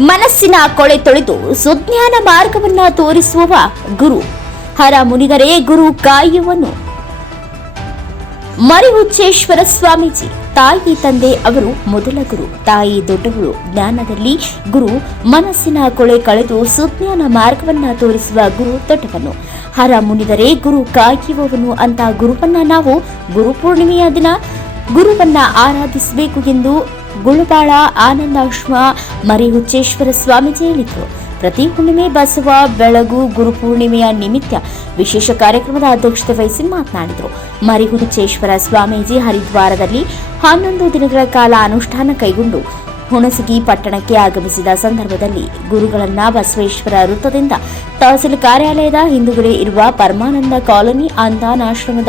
ಮನಸ್ಸಿನ ಕೊಳೆ ತೊಳೆದು ಸುಜ್ಞಾನ ಮಾರ್ಗವನ್ನ ತೋರಿಸುವವ ಗುರು. ಹರ ಮುನಿದರೆ ಗುರು ಕಾಯುವನು ಮರಿಹುಚ್ಚೇಶ್ವರ ಸ್ವಾಮೀಜಿ, ತಾಯಿ ತಂದೆ ಅವರು ಮೊದಲ ಗುರು, ತಾಯಿ ದೊಡ್ಡಗಳು ಜ್ಞಾನದಲ್ಲಿ ಗುರು, ಮನಸ್ಸಿನ ಕೊಳೆ ಕಳೆದು ಸುಜ್ಞಾನ ಮಾರ್ಗವನ್ನ ತೋರಿಸುವ ಗುರು ದೊಡ್ಡವನು. ಹರ ಮುನಿದರೆ ಗುರು ಕಾಯುವವನು ಅಂತ ಗುರುವನ್ನ ನಾವು ಗುರು ಪೂರ್ಣಿಮೆಯ ದಿನ, ಗುರುವನ್ನ ಆರಾಧಿಸಬೇಕು ಎಂದು ಗುಳುಬಾಳ ಆನಂದಾಶ್ವ, ಮರಿಹುಚ್ಚೇಶ್ವರ ಸ್ವಾಮೀಜಿ ಹೇಳಿದರು ಪ್ರತಿ ಹುಣ್ಣಿಮೆ ಬಸವ, ಬೆಳಗು ಗುರುಪೂರ್ಣಿಮೆಯ ನಿಮಿತ್ತ ವಿಶೇಷ ಕಾರ್ಯಕ್ರಮದ ಅಧ್ಯಕ್ಷತೆ ವಹಿಸಿ ಮಾತನಾಡಿದರು. ಮರಿಹುಚ್ಚೇಶ್ವರ ಸ್ವಾಮೀಜಿ ಹರಿದ್ವಾರದಲ್ಲಿ ಹನ್ನೊಂದು ದಿನಗಳ ಕಾಲ ಅನುಷ್ಠಾನ ಕೈಗೊಂಡು ಹುಣಸಗಿ ಪಟ್ಟಣಕ್ಕೆ ಆಗಮಿಸಿದ ಸಂದರ್ಭದಲ್ಲಿ ಗುರುಗಳನ್ನ ಬಸವೇಶ್ವರ ವೃತ್ತದಿಂದ ತಹಸೀಲ್ ಕಾರ್ಯಾಲಯದ ಹಿಂದುಗಡೆ ಇರುವ ಪರಮಾನಂದ ಕಾಲೋನಿ ಅಂದಾನಾಶ್ರಮದ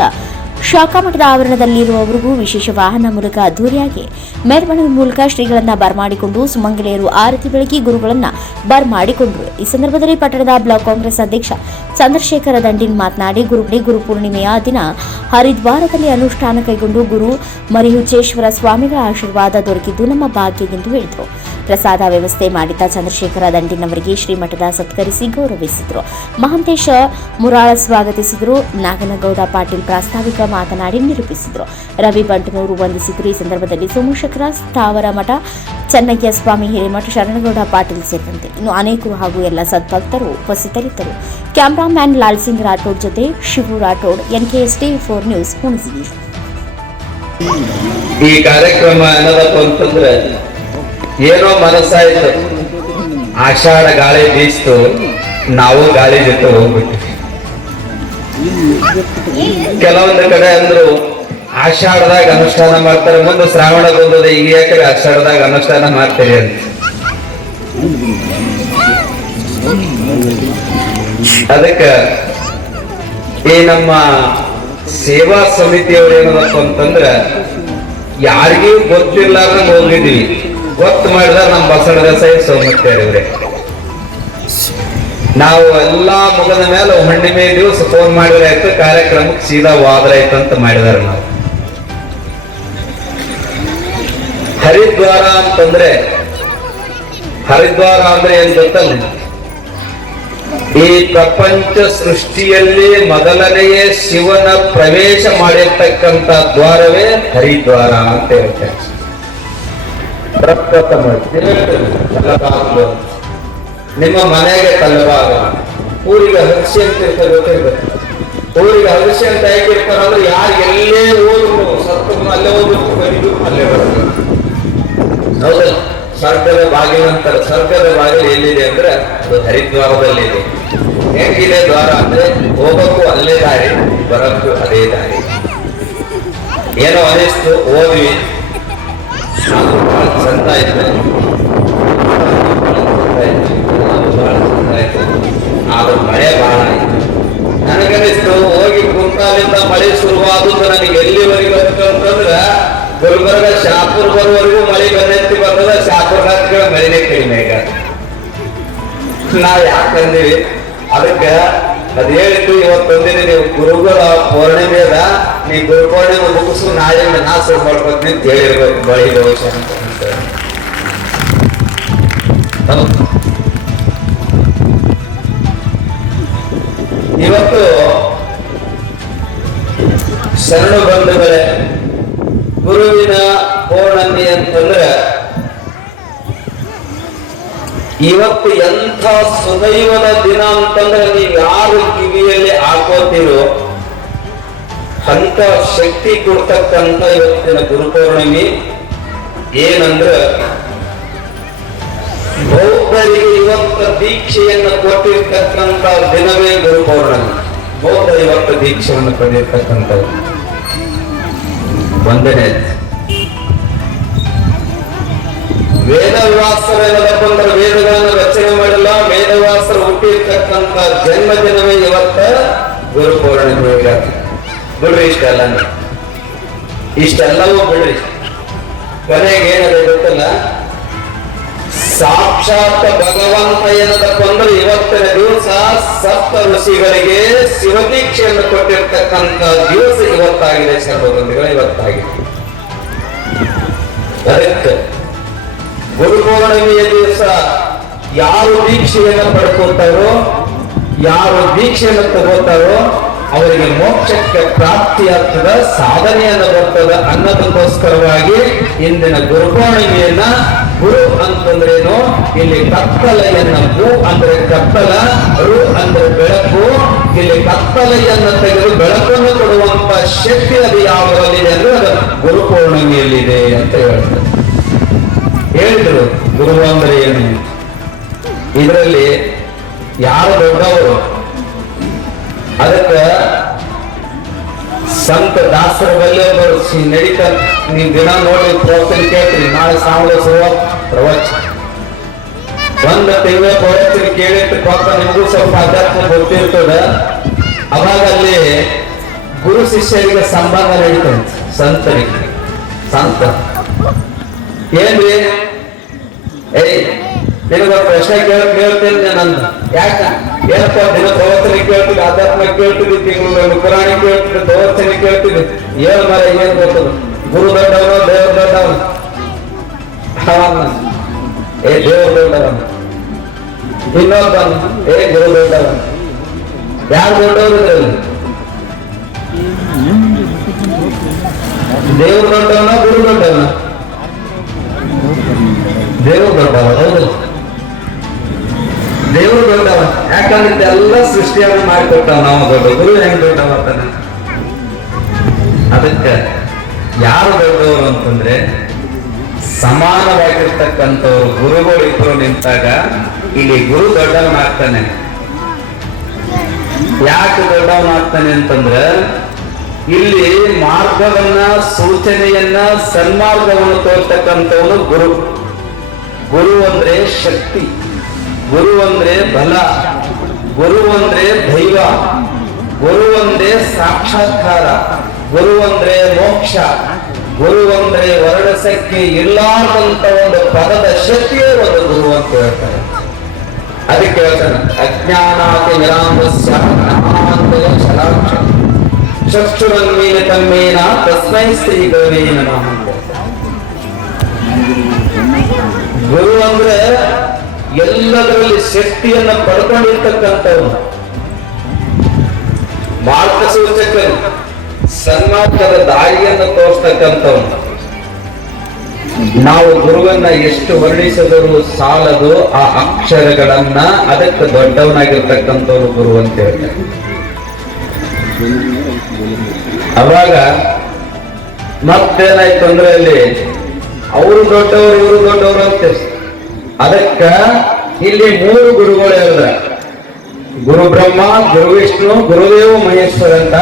ಶಾಖಾ ಮಠದ ಆವರಣದಲ್ಲಿರುವವರಿಗೂ ವಿಶೇಷ ವಾಹನ ಮೂಲಕ ಅದ್ದೂರಿಯಾಗಿ ಮೆರವಣಿಗೆ ಮೂಲಕ ಶ್ರೀಗಳನ್ನು ಬರಮಾಡಿಕೊಂಡು ಸುಮಂಗಲೆಯರು ಆರತಿ ಬೆಳಗಿ ಗುರುಗಳನ್ನು ಬರಮಾಡಿಕೊಂಡರು ಈ ಸಂದರ್ಭದಲ್ಲಿ ಪಟ್ಟಣದ ಬ್ಲಾಕ್ ಕಾಂಗ್ರೆಸ್ ಅಧ್ಯಕ್ಷ ಚಂದ್ರಶೇಖರ ದಂಡಿನ್ ಮಾತನಾಡಿ ಗುರುಗಡೆ ಗುರುಪೂರ್ಣಿಮೆಯ ದಿನ ಹರಿದ್ವಾರದಲ್ಲಿ ಅನುಷ್ಠಾನ ಕೈಗೊಂಡು ಗುರು ಮರಿಹುಚ್ಚೇಶ್ವರ ಸ್ವಾಮಿಗಳ ಆಶೀರ್ವಾದ ದೊರಕಿದ್ದು ನಮ್ಮ ಭಾಗ್ಯ ಎಂದು ಹೇಳಿದರು. ಪ್ರಸಾದ ವ್ಯವಸ್ಥೆ ಮಾಡಿದ್ದ ಚಂದ್ರಶೇಖರ ದಂಡಿನವರಿಗೆ ಶ್ರೀಮಠದ ಸತ್ಕರಿಸಿ ಗೌರವಿಸಿದರು. ಮಹಂತೇಶ ಮುರಾಳ ಸ್ವಾಗತಿಸಿದರು. ನಾಗನಗೌಡ ಪಾಟೀಲ್ ಪ್ರಾಸ್ತಾವಿಕ ಮಾತನಾಡಿ ನಿರೂಪಿಸಿದರು. ರವಿ ಬಂಟನೂರು ವಂದಿಸಿದರು. ಈ ಸಂದರ್ಭದಲ್ಲಿ ಸೋಮಶೇಖರ ಸ್ಥಾವರ ಮಠ ಚೆನ್ನಯ್ಯ ಸ್ವಾಮಿ ಹಿರೇಮಠ, ಶರಣಗೌಡ ಪಾಟೀಲ್ ಸೇರಿದಂತೆ ಇನ್ನು ಅನೇಕರು ಹಾಗೂ ಎಲ್ಲ ಸದ್ಭಕ್ತರು ಉಪಸ್ಥಿತರಿದ್ದರು. ಕ್ಯಾಮರಾಮ್ಯಾನ್ ಲಾಲ್ ಸಿಂಗ್ ರಾಠೋಡ್ ಜೊತೆ Shivu Rathod NKST four news Hunasagi ಈ ಕಾರ್ಯಕ್ರಮ ಏನದಪ್ಪ ಅಂತಂದ್ರೆ ಏನೋ ಮನಸ್ಸಾಯ್ತು. ಆಷಾಢ ಗಾಳಿ ಬೀಸ್ತು, ನಾವು ಗಾಳಿ ಜೊತೆ ಹೋಗ್ಬಿಟ್ವಿ. ಕೆಲವೊಂದು ಕಡೆ ಅಂದ್ರು ಆಷಾಢದಾಗ ಅನುಷ್ಠಾನ ಮಾಡ್ತಾರೆ, ಮುಂದೆ ಶ್ರಾವಣ ಬಂದದ ಈಗ ಯಾಕೆ ಆಷಾಢದಾಗ ಅನುಷ್ಠಾನ ಮಾಡ್ತೀರಿ ಅಂತ. ಅದಕ್ಕ ಈ ನಮ್ಮ ಸೇವಾ ಸಮಿತಿಯವ್ರು ಏನದಪ್ಪ ಅಂತಂದ್ರ, ಯಾರಿಗೂ ಗೊತ್ತಿರ್ಲಾರ್ದಂಗ ಹೋಗಿದ್ವಿ ಗೊತ್ತು ಮಾಡಿದ ನಮ್ಮ ಬಸವನ ಸಹಿತ ಸೌಮತ್ಯರವ್ರೆ ನಾವು ಎಲ್ಲಾ ಮುಗದ ಮೇಲೆ ಹುಣ್ಣಿಮೆ ದಿವಸ ಫೋನ್ ಮಾಡಿದ್ರೆ ಆಯ್ತು, ಕಾರ್ಯಕ್ರಮಕ್ಕೆ ಸೀದಾ ವಾದ್ರಾಯ್ತು ಅಂತ ಮಾಡಿದಾರೆ ನಾವು. ಹರಿದ್ವಾರ ಅಂತಂದ್ರೆ, ಹರಿದ್ವಾರ ಅಂದ್ರೆ ಏನ್ ಗೊತ್ತಲ್ಲ ಈ ಪ್ರಪಂಚ ಸೃಷ್ಟಿಯಲ್ಲಿ ಮೊದಲನೆಯೇ ಶಿವನ ಪ್ರವೇಶ ಮಾಡಿರ್ತಕ್ಕಂಥ ದ್ವಾರವೇ ಹರಿದ್ವಾರ ಅಂತ ಹೇಳ್ತಾರೆ. ಪ್ರಪ್ರಥಮ ನಿಮ್ಮ ಮನೆಗೆ ತಲುಪಾಗ ಊರಿಗೆ ಹರಿಸಿ ಅಂತ ಗೊತ್ತಿರ್ಬೇಕು ಊರಿಗೆ ಹರಿಸಿ ಅಂತ ಹೇಗಿರ್ತಾರ ಅಂದ್ರೆ ಯಾರು ಎಲ್ಲೇ ಹೋದ್ರು ಸತ್ತು ಅಲ್ಲೇ ಹೋಗ್ಬೇಕು ಕರಿದು ಅಲ್ಲೇ ಬರ್ತಾರೆ ಹೌದಲ್ಲ? ಸ್ವರ್ಗದ ಬಾಗಿಲು ಅಂತಾರೆ ಸ್ವರ್ಗದ ಬಾಗಿಲು ಎಲ್ಲಿದೆ ಅಂದ್ರೆ ಅದು ಹರಿದ್ವಾರದಲ್ಲಿದೆ. ಹೆಂಗಿದೆ ದ್ವಾರ ಅಂದ್ರೆ ಹೋಗಕ್ಕೂ ಅಲ್ಲೇ ದಾರಿ, ಬರಕ್ಕೂ ಅದೇ ದಾರಿ. ಏನೋ ಅನಿಸ್ತು, ಹೋದ್ವಿ. ಆಯ್ತು ಆದ್ರೆ ಮಳೆ ಬಹಳ ಆಯ್ತು ಹೋಗಿ ಕುಂತಾಲಿಂದ ಮಳೆ ಶುರುವಾದದ್ದು ನನಗೆ ಎಲ್ಲಿವರೆಗೂ ಅಂತಂದ್ರೆ ಗುಲ್ಬರ್ಗ ಶಾಪುರ್ ಬರುವವರೆಗೂ ಮಳೆ ಬಂದೈತಿ ಬರ್ತದ ಶಾಪುರ್ ರಾತ್ರಿಗಳ ಮಳೆನೇ ಕಡಿಮೆ ಈಗ ನಾವ್ ಯಾಕಂದಿವಿ ಅದಕ್ಕೆ ಅದ್ ಹೇಳಿದ್ದು ಇವತ್ತೊಂದಿನ ನೀವು ಗುರುಗಳ ಪೌರ್ಣಿಮೆ ಅದ ನೀ ಪೌರ್ಣಿಮೆ ಮುಗಿಸು ನಾಳೆ ನಾ ಶುರು ಮಾಡ್ಕೊತೀನಿ ಅಂತ ಬಳಿ ಅಂತ. ಇವತ್ತು ಶರಣು ಬಂಧುಗಳೇ ಗುರುವಿನ ಪೌರ್ಣಮಿ ಅಂತಂದ್ರೆ ಇವತ್ತು ಎಂಥ ಸುದೈವದ ದಿನ ಅಂತಂದ್ರೆ ನೀವು ಯಾರು ಕಿವಿಯಲ್ಲಿ ಹಾಕೋತೀರೋ ಅಂತ ಶಕ್ತಿ ಕೊಡ್ತಕ್ಕಂಥ ಇವತ್ತಿನ ಗುರುಪೌರ್ಣಿಮೆ ಏನಂದ್ರ ಬೌದ್ಧರಿಗೆ ಇವತ್ತ ದೀಕ್ಷೆಯನ್ನು ಕೊಟ್ಟಿರ್ತಕ್ಕಂಥ ದಿನವೇ ಗುರುಪೌರ್ಣಮಿ. ಬೌದ್ಧ ಇವತ್ತ ದೀಕ್ಷೆಯನ್ನು ಪಡೆದಿರ್ತಕ್ಕಂಥದ್ದು ಒಂದನೇ ವೇದವ್ಯಾಸರೇನಪ್ಪ ಅಂದ್ರೆ ವೇದಗಳನ್ನು ರಚನೆ ಮಾಡಿಲ್ಲ, ವೇದವ್ಯಾಸರು ಹುಟ್ಟಿರ್ತಕ್ಕಂಥ ಜನ್ಮ ದಿನವೇ ಇವತ್ತ ಗುರು ಪೌರ್ಣಿಮೆ ಈಗ ಬಿಡ್ರಿ ಇಷ್ಟೆಲ್ಲ ಇಷ್ಟೆಲ್ಲವೂ ಬಿಡ್ರಿ. ಕೊನೆಗೆ ಏನದ ಗೊತ್ತಲ್ಲ? ಸಾಕ್ಷಾತ್ ಭಗವಂತ ಏನದಪ್ಪ ಅಂದ್ರೆ ಇವತ್ತಿನ ದಿವಸ ಸಪ್ತ ಋಷಿಗಳಿಗೆ ಶಿವದೀಕ್ಷೆಯನ್ನು ಕೊಟ್ಟಿರ್ತಕ್ಕಂಥ ದಿವಸ ಇವತ್ತಾಗಿದೆ ಸರ್ವಬಂಧುಗಳು ಇವತ್ತಾಗಿದೆ. ಅದಕ್ಕೆ ಗುರು ಪೌರ್ಣಿಮೆಯ ದಿವಸ ಯಾರು ದೀಕ್ಷೆಯನ್ನು ಪಡ್ಕೊತಾರೋ, ಯಾರು ದೀಕ್ಷೆಯನ್ನು ತಗೋತಾರೋ ಅವರಿಗೆ ಮೋಕ್ಷಕ್ಕೆ ಪ್ರಾಪ್ತಿಯಾಗ್ತದ ಸಾಧನೆಯನ್ನು ಬರ್ತದ ಅನ್ನೋದಕ್ಕೋಸ್ಕರವಾಗಿ ಇಂದಿನ ಗುರುಪೂರ್ಣಿಮೆಯನ್ನ ಗುರು ಅಂತಂದ್ರೇನು? ಇಲ್ಲಿ ಕತ್ತಲೆಯನ್ನ ಗು ಅಂದ್ರೆ ಕತ್ತಲ, ರು ಅಂದ್ರೆ ಬೆಳಕು. ಇಲ್ಲಿ ಕತ್ತಲೆಯನ್ನ ತೆಗೆದು ಬೆಳಕನ್ನು ಕೊಡುವಂತ ಶಕ್ತಿ ಅದು ಯಾವುದರಲ್ಲಿದೆ ಅಂದ್ರೆ ಅದು ಗುರು ಪೌರ್ಣಿಮೆಯಲ್ಲಿದೆ ಅಂತ ಹೇಳ್ತಾರೆ. ಹೇಳಿದ್ರು, ಗುರು ಅಂದ್ರೆ ಏನು? ಇದರಲ್ಲಿ ಯಾರು ದೊಡ್ಡವರು? ಅದಕ್ಕೆ ಸಂತ ದಾಸರ ಬಲ್ಲೆ ಒಬ್ಬರು ಸಿ- ನಡೀತ, ನೀವು ದಿನ ನೋಡಿ ಪ್ರವಚನ ಕೇಳ್ತೀರಿ ನಾಳೆ ಸಾವಳ ಸುವ ಪ್ರವಚ ಬಂದ ತಿಂಗಳ ಪ್ರವಚನ ಕೇಳಿಟ್ಟು ಪಾಪ ನಿಮಗೂ ಸ್ವಲ್ಪ ಅಧ್ಯಾತ್ಮ ಗೊತ್ತಿರ್ತದ ಅವಾಗ ಅಲ್ಲಿ ಗುರು ಶಿಷ್ಯರಿಗೆ ಸಂಬಂಧ ನಡೀತದೆ. ಸಂತರಿಗೆ. ಸಂತ. ಏನ್ರಿ? ಏಯ್, ನಿನಗೊಂದು ಪ್ರಶ್ನೆ ಕೇಳಕ್ ಕೇಳ್ತೇನೆ ನಾನು ಯಾಕ ಏನಪ್ಪ ದಿನ ಪ್ರವಚನ ಕೇಳ್ತಿದ್ದೆ ಆಧ್ಯಾತ್ಮ ಕೇಳ್ತಿದ್ದೆ ತಿಂಗಳು ಪುರಾಣ ಕೇಳ್ತಿದ್ದೆ ಪ್ರವಚನ ಕೇಳ್ತಿದ್ದೆ ಏನ್ ಮರ ಏನ್ ಗೊತ್ತದ ಗುರು ದೊಡ್ಡವನು ದೇವ್ರ ದೊಡ್ಡವನು ಅವನ ಏ ದೇವ್ರ ದೊಡ್ಡವನು ಇನ್ನೊಬ್ಬನು ಏ ಗುರು ದೊಡ್ಡವನು ಯಾರು ದೊಡ್ಡವರು ಇದ್ರಲ್ಲಿ ದೇವ್ರ ದೊಡ್ಡವನ ಗುರು ದೊಡ್ಡವನ ದೇವರು ದೊಡ್ಡವ ಹೌದು ದೇವರು ದೊಡ್ಡವ. ಯಾಕಂದ್ರೆ ಎಲ್ಲ ಸೃಷ್ಟಿಯನ್ನು ಮಾಡಿಕೊಟ್ಟವ ನಾವು ದೊಡ್ಡ ಗುರು ಹೆಂಗ್ ದೊಡ್ಡವ ಅದಕ್ಕೆ ಯಾರು ದೊಡ್ಡವರು ಅಂತಂದ್ರೆ ಸಮಾನವಾಗಿರ್ತಕ್ಕಂಥವ್ರು, ಗುರುಗಳು ಇಬ್ಬರು ನಿಂತಾಗ ಇಲ್ಲಿ ಗುರು ದೊಡ್ಡವನಾಗ್ತಾನೆ. ಯಾಕೆ ದೊಡ್ಡವನಾಗ್ತಾನೆ ಅಂತಂದ್ರೆ ಇಲ್ಲಿ ಮಾರ್ಗವನ್ನ, ಸೂಚನೆಯನ್ನ, ಸನ್ಮಾರ್ಗವನ್ನು ತೋರ್ತಕ್ಕಂಥವನು ಗುರು. ಗುರು ಅಂದ್ರೆ ಶಕ್ತಿ. ಗುರು ಅಂದ್ರೆ ಬಲ ಗುರು ಅಂದ್ರೆ ದೈವ ಗುರು ಅಂದ್ರೆ ಸಾಕ್ಷಾತ್ಕಾರ ಗುರು ಅಂದ್ರೆ ಮೋಕ್ಷ ಗುರು ಅಂದ್ರೆ ವರ್ಣಸಕ್ಕೆ ಇಲ್ಲಾದಂತ ಒಂದು ಪದದ ಶಕ್ತಿಯೇ ಒಂದು ಗುರು ಅಂತ ಹೇಳ್ತಾರೆ. ಅದಕ್ಕೆ ಹೇಳ್ತಾನೆ ಅಜ್ಞಾನಾತಿ ನಿರಾಮಸ್ಯ ನಾಮಾಂತರ ಶಲಾಕ್ಷ. ಚಕ್ಷುರನ್ಮೀನ ತಮ್ಮೇನ ತಸ್ಮೈ ಶ್ರೀ ನಮಃ ಗುರು ಅಂದ್ರೆ ಎಲ್ಲದರಲ್ಲಿ ಶಕ್ತಿಯನ್ನ ಪಡ್ಕೊಂಡಿರ್ತಕ್ಕಂಥವ್ರು. ಮಾರ್ಗಸೂಚಕರು, ಸನ್ಮಾರ್ಗದ ದಾರಿಯನ್ನು ತೋರಿಸ್ತಕ್ಕಂಥವ್ರು. ನಾವು ಗುರುವನ್ನ ಎಷ್ಟು ವರ್ಣಿಸಿದರೂ ಸಾಲದು ಆ ಅಕ್ಷರಗಳನ್ನ ಅದಕ್ಕೆ ದೊಡ್ಡವನಾಗಿರ್ತಕ್ಕಂಥವ್ರು ಗುರು ಅಂತ ಹೇಳ್ತಾರೆ. ಅವಾಗ ಮತ್ತೇನಾಯ್ತು ಅಂದ್ರೆ ಅಲ್ಲಿ, ಅವರು ದೊಡ್ಡವರು, ಇವರು ದೊಡ್ಡವರು ಅಂತ ಅದಕ್ಕ ಇಲ್ಲಿ ಮೂರು ಗುರುಗಳು ಹೇಳಿದ್ರ ಗುರು ಬ್ರಹ್ಮ, ಗುರು ವಿಷ್ಣು, ಗುರುದೇವ, ಮಹೇಶ್ವರ ಅಂತ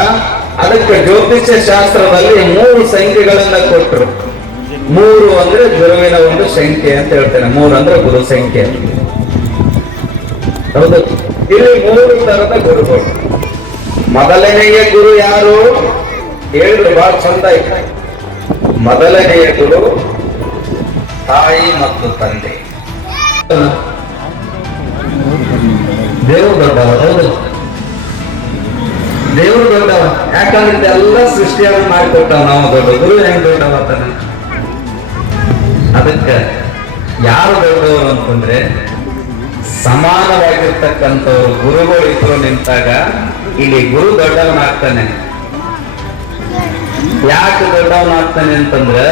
ಅದಕ್ಕೆ ಜ್ಯೋತಿಷ್ಯ ಶಾಸ್ತ್ರದಲ್ಲಿ ಮೂರು ಸಂಖ್ಯೆಗಳನ್ನ ಕೊಟ್ಟರು ಮೂರು ಅಂದ್ರೆ ಗುರುವಿನ ಒಂದು ಸಂಖ್ಯೆ ಅಂತ ಹೇಳ್ತೇನೆ. ಮೂರು ಅಂದ್ರೆ ಗುರು ಸಂಖ್ಯೆ. ಹೌದು. ಇಲ್ಲಿ ಮೂರು ತರದ ಗುರುಗಳು. ಮೊದಲನೆಯ ಗುರು ಯಾರು? ಹೇಳಿದ್ರು ಬಹಳ ಚಂದ ಆಯ್ತು. ಮೊದಲನೆಯ ಗುರು ತಾಯಿ ಮತ್ತು ತಂದೆ. ದೇವರು ದೊಡ್ಡವ, ಹೌದು. ದೇವರು ದೊಡ್ಡವ. ಯಾಕಂದ್ರೆ ಎಲ್ಲ ಸೃಷ್ಟಿಯನ್ನು ಮಾಡಿಕೊಟ್ಟವ ನಾವು ದೊಡ್ಡ ಗುರು ಹೆಂಗ್ ದೊಡ್ಡವ ತಾನೆ ಅದಕ್ಕೆ ಯಾರು ದೊಡ್ಡವರು ಅಂತಂದ್ರೆ ಸಮಾನವಾಗಿರ್ತಕ್ಕಂಥವ್ರು, ಗುರುಗಳು ಇಬ್ಬರು ನಿಂತಾಗ ಇಲ್ಲಿ ಗುರು ದೊಡ್ಡವನಾಗ್ತಾನೆ. ಯಾಕೆ ದೊಡ್ಡವನಾಗ್ತಾನೆ ಅಂತಂದ್ರೆ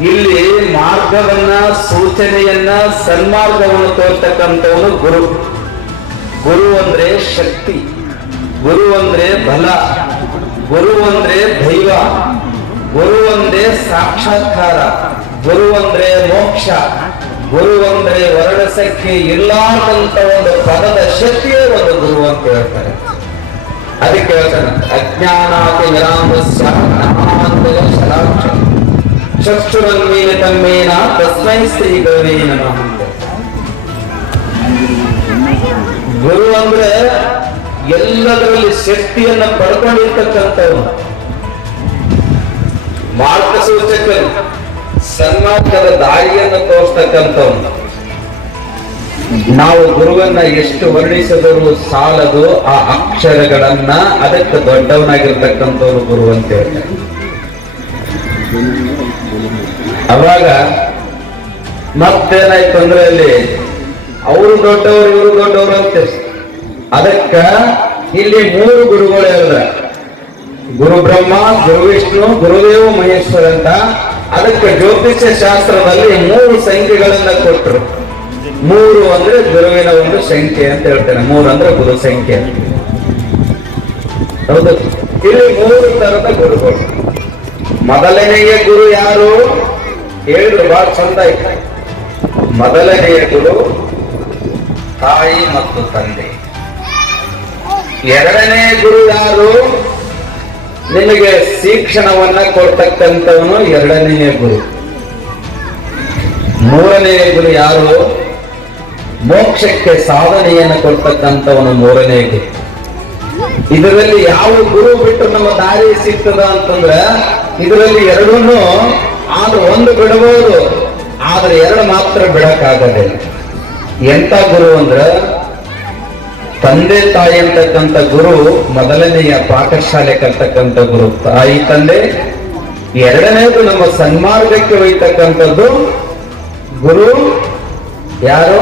ಇಲ್ಲಿ ಮಾರ್ಗವನ್ನ, ಸೂಚನೆಯನ್ನ, ಸನ್ಮಾರ್ಗವನ್ನು ತೋರ್ತಕ್ಕಂಥವನು ಗುರು. ಗುರು ಅಂದ್ರೆ ಶಕ್ತಿ. ಗುರು ಅಂದ್ರೆ ಬಲ. ಗುರು ಅಂದ್ರೆ ದೈವ. ಗುರು ಅಂದ್ರೆ ಸಾಕ್ಷಾತ್ಕಾರ. ಗುರು ಅಂದ್ರೆ ಮೋಕ್ಷ. ಗುರು ಅಂದ್ರೆ ವರ್ಣಸಕ್ಕೆ ಇಲ್ಲಾರ್ದಂತ ಒಂದು ಪದದ ಶಕ್ತಿಯೇ ಒಂದು ಗುರು ಅಂತ ಹೇಳ್ತಾರೆ. ಅದಕ್ಕೆ ಹೇಳ್ತಾನೆ ಜ್ಞಾನಾಂತಯ ಶಲಾಕ್ಷ ಚಕ್ಷುರನ್ಮೀನ ತನ್ಮೇನ ತಸ್ಮೈ ಶ್ರೀ ಗೌರಿ ನಮಃ. ಗುರು ಅಂದ್ರೆ ಎಲ್ಲದರಲ್ಲಿ ಶಕ್ತಿಯನ್ನ ಪಡ್ಕೊಂಡಿರ್ತಕ್ಕಂಥವ್ರು. ಮಾರ್ಗಸೂಚಕರು, ಸನ್ಮಾರ್ಗದ ದಾರಿಯನ್ನು ತೋರಿಸ್ತಕ್ಕಂಥವ್ರು. ನಾವು ಗುರುವನ್ನ ಎಷ್ಟು ವರ್ಣಿಸಿದರೂ ಸಾಲದು ಆ ಅಕ್ಷರಗಳನ್ನ ಅದಕ್ಕೆ ದೊಡ್ಡವನಾಗಿರ್ತಕ್ಕಂಥವ್ರು ಗುರು ಅಂತ ಅವಾಗ ಮತ್ತೇನಾಯ್ತು ಅಂದ್ರೆ ಅಲ್ಲಿ ಅವರು ದೊಡ್ಡವರು, ಇವರು ದೊಡ್ಡವರು ಅಂತ. ಅದಕ್ಕ ಇಲ್ಲಿ ಮೂರು ಗುರುಗಳು ಹೇಳಿದ್ರ ಗುರು ಬ್ರಹ್ಮ, ಗುರು ವಿಷ್ಣು, ಗುರುದೇವ ಮಹೇಶ್ವರ ಅಂತ. ಅದಕ್ಕೆ ಜ್ಯೋತಿಷ್ಯ ಶಾಸ್ತ್ರದಲ್ಲಿ ಮೂರು ಸಂಖ್ಯೆಗಳನ್ನ ಕೊಟ್ಟರು ಮೂರು ಅಂದ್ರೆ ಗುರುವಿನ ಒಂದು ಸಂಖ್ಯೆ ಅಂತ ಹೇಳ್ತೇನೆ. ಮೂರು ಅಂದ್ರೆ ಗುರು ಸಂಖ್ಯೆ. ಹೌದು. ಇಲ್ಲಿ ಮೂರು ತರದ ಗುರುಗಳು. ಮೊದಲನೆಯ ಗುರು ಯಾರು? ಹೇಳಿದ್ರು ಬಹಳ ಚಂದ ಇತ್ತು ಮೊದಲನೆಯ ಗುರು, ತಾಯಿ ಮತ್ತು ತಂದೆ. ಎರಡನೇ ಗುರು ಯಾರು? ನಿಮಗೆ ಶಿಕ್ಷಣವನ್ನ ಕೊಡ್ತಕ್ಕಂಥವನು ಎರಡನೆಯ ಗುರು. ಮೂರನೆಯ ಗುರು ಯಾರು? ಮೋಕ್ಷಕ್ಕೆ ಸಾಧನೆಯನ್ನು ಕೊಡ್ತಕ್ಕಂಥವನು ಮೂರನೇ ಗುರು. ಇದರಲ್ಲಿ ಯಾವ ಗುರು ಬಿಟ್ಟು ನಮ್ಮ ದಾರಿ ಸಿಗ್ತದ ಅಂತಂದ್ರ, ಇದರಲ್ಲಿ ಎರಡನ್ನೂ ಆದ್ರೆ ಒಂದು ಬಿಡಬಹುದು, ಆದ್ರೆ ಎರಡು ಮಾತ್ರ ಬಿಡಕ್ಕಾಗದಿಲ್ಲ. ಎಂತ ಗುರು ಅಂದ್ರ, ತಂದೆ ತಾಯಿ ಅಂತಕ್ಕಂಥ ಗುರು ಮೊದಲನೆಯ ಪಾಠಶಾಲೆ ಕಲ್ತಕ್ಕಂಥ ಗುರು. ತಾಯಿ, ತಂದೆ, ಎರಡನೇದು ನಮ್ಮ ಸನ್ಮಾರ್ಗಕ್ಕೆ ಒಯ್ತಕ್ಕಂಥದ್ದು ಗುರು, ಯಾರು?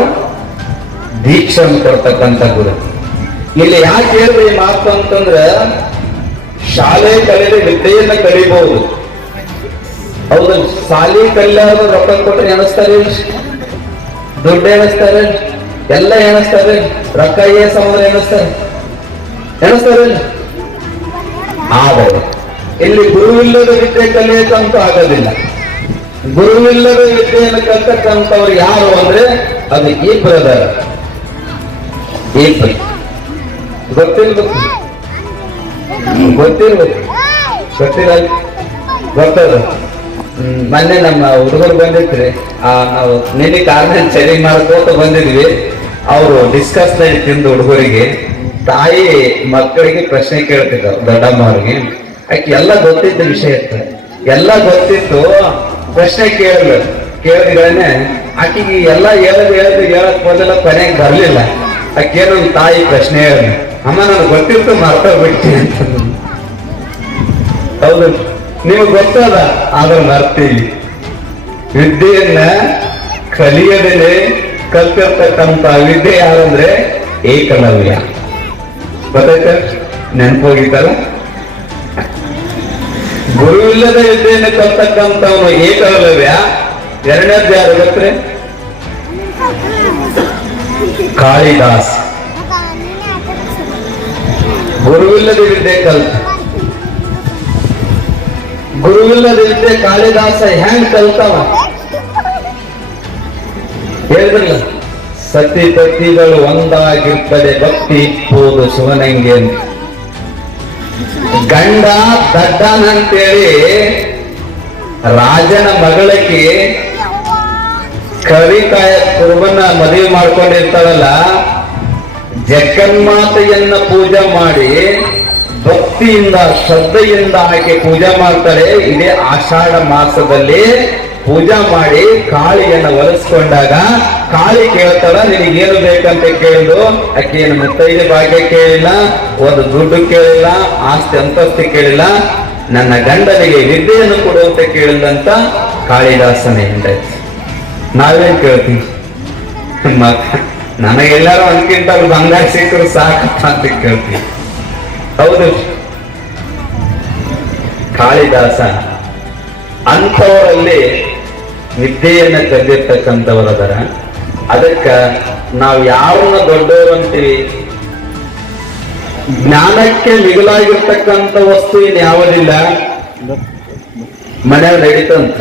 ದೀಕ್ಷನ್ನು ಕೊಡ್ತಕ್ಕಂಥ ಗುರು. ಇಲ್ಲಿ ಯಾಕೆ ಹೇಳಿದ್ರೆ ಈ ಮಾತು ಅಂತಂದ್ರ, ಶಾಲೆ ಕಲಿದ ವಿದ್ಯೆಯನ್ನು ಕಲಿಬಹುದು ಹೌದು, ಸಾಲಿ ಕಲ್ಯಾಣ ರೊಕ್ಕ ಕೊಟ್ರೆ ಎಣಿಸ್ತಾರೆ ದುಡ್ಡು ಎಣಿಸ್ತಾರೆ ಎಲ್ಲ ಎಣಿಸ್ತಾರೆ ರೊಕ್ಕ ಏ ಸಮಾರ ಎಣಿಸ್ತಾರೆ ಎಣಿಸ್ತಾರೆ ಆದರೆ ಇಲ್ಲಿ ಗುರುವಿಲ್ಲದ ವಿದ್ಯೆ ಕಲಿಯಕ್ಕಂತೂ ಆಗೋದಿಲ್ಲ. ಗುರುವಿಲ್ಲದ ವಿದ್ಯೆಯನ್ನು ಕಲ್ತಕ್ಕಂಥವ್ರು ಯಾರು ಅಂದ್ರೆ ಅದು ಈ ಬ್ರದರ್ ಈ ಗೊತ್ತಿರ್ಬೇಕು. ಗೊತ್ತಿರ್ಬೇಕು. ಗೊತ್ತಿಲ್ಲ ಗೊತ್ತದ? ಮೊನ್ನೆ ನಮ್ಮ ಹುಡುಗರು ಆ, ನಾವು ನಿನ್ನೆ ಕಾರ್ನಲ್ಲಿ ಚಳಿ ಮಾಡ್ಕೋತ ಬಂದಿದ್ವಿ. ಅವರು ಡಿಸ್ಕಸ್ ತಿಂದು ಹುಡುಗರಿಗೆ. ತಾಯಿ ಮಕ್ಕಳಿಗೆ ಪ್ರಶ್ನೆ ಕೇಳ್ತಿದ್ರು ದೊಡ್ಡಮ್ಮ ಅವ್ರಿಗೆ ಆಕೆ, ಎಲ್ಲ ಗೊತ್ತಿದ್ದ ವಿಷಯ ಇತ್ತು. ಎಲ್ಲ ಗೊತ್ತಿತ್ತು, ಪ್ರಶ್ನೆ ಕೇಳಲು. ಕೇಳಿದ್ರೇನೆ, ಆಕೆಗೆ ಎಲ್ಲ ಹೇಳದ್ ಹೇಳದ್ ಹೇಳಕ್ ಬದಲ ಕೊನೆಗೆ ಬರ್ಲಿಲ್ಲ. ಆಕೆ ತಾಯಿ ಪ್ರಶ್ನೆ ಹೇಳಿ ಅಮ್ಮ, ನನಗೆ ಗೊತ್ತಿತ್ತು, ಮರ್ತೋಗ್ಬಿಟ್ಟಿ ಅಂತ. ಹೌದು. ನೀವು ಗೊತ್ತದ ಆದ್ರೆ ಮರ್ತೀವಿ ವಿದ್ಯೆಯನ್ನ ಕಲಿಯದೇನೆ ಕಲ್ತಿರ್ತಕ್ಕಂತ ವಿದ್ಯೆ ಯಾರಂದ್ರೆ ಏಕಲವ್ಯ ಗೊತ್ತಾಯ್ತ? ನೆನಪೋಗಿದ್ದಲ್ಲ ಗುರುವಿಲ್ಲದ ವಿದ್ಯೆಯನ್ನು ಕಲ್ತಕ್ಕಂಥವನು ಏಕಲವ್ಯ ಎರಡನೇದ್ದು ಯಾರು ಗೊತ್ತರೆ? ಕಾಳಿದಾಸ್. ಗುರುವಿಲ್ಲದ ವಿದ್ಯೆ ಕಲ್ತ. ಗುರುವಿಲ್ಲದ ವಿದ್ಯೆ ಕಾಳಿದಾಸ ಹೆಂಗ್ ಕಲ್ತಾವ? ಹೇಳಿದ್ರಲ್ಲ ಸತಿ ಪತಿಗಳು ಒಂದಾಗಿರ್ತದೆ, ಭಕ್ತಿ ಇಪ್ಪುದು ಶಿವನಂಗೆ ಗಂಡ ದಡ್ಡನಂತೇಳಿ ರಾಜನ ಮಗಳಿಗೆ ಕವಿತಾಯ ಕುರುಬನ ಮದುವೆ ಮಾಡ್ಕೊಂಡಿರ್ತಾಳಲ್ಲ ಜಗನ್ಮಾತೆಯನ್ನ ಪೂಜೆ ಮಾಡಿ ಭಕ್ತಿಯಿಂದ, ಶ್ರದ್ಧೆಯಿಂದ ಆಕೆ ಪೂಜೆ ಮಾಡ್ತಾರೆ ಇದೇ ಆಷಾಢ ಮಾಸದಲ್ಲಿ ಪೂಜಾ ಮಾಡಿ ಕಾಳಿಯನ್ನ ಒಲಿಸ್ಕೊಂಡಾಗ ಕಾಳಿ ಕೇಳ್ತಾಳ, ನಿನಗೇನು ಬೇಕಂತ ಕೇಳಿದ್ರು ಆಕೆ ಏನು ಮುತ್ತೈದೆ ಭಾಗ್ಯ ಕೇಳಿಲ್ಲ ಒಂದು ದುಡ್ಡು ಕೇಳಿಲ್ಲ, ಆಸ್ತಿ ಅಂತಸ್ತಿ ಕೇಳಿಲ್ಲ. ನನ್ನ ಗಂಡನಿಗೆ ವಿದ್ಯೆಯನ್ನು ಕೊಡುವಂತ ಕೇಳಿದಂತ ಕಾಳಿದಾಸನ ಹಿಂದೆ. ನಾವೇನ್ ಕೇಳ್ತೀವಿ? ನನಗೆಲ್ಲರೂ ಒಂದ್ಕಿಂತ ಬಂಗಾರ ಸಿಕ್ಕರು ಸಾಕಪ್ಪ ಅಂತ ಕೇಳ್ತೀವಿ. ಹೌದು. ಕಾಳಿದಾಸ, ಅಂಥವರಲ್ಲಿ ವಿದ್ಯೆಯನ್ನ ಕಲಿದಿರ್ತಕ್ಕಂಥವರದರ ಅದಕ್ಕ ನಾವು ಯಾರನ್ನ ದೊಡ್ಡವರಂತೀವಿ ಜ್ಞಾನಕ್ಕೆ ಮಿಗಿಲಾಗಿರ್ತಕ್ಕಂಥ ವಸ್ತು ಇನ್ ಯಾವುದಿಲ್ಲ. ಮನೆ ನಡೀತಂತ.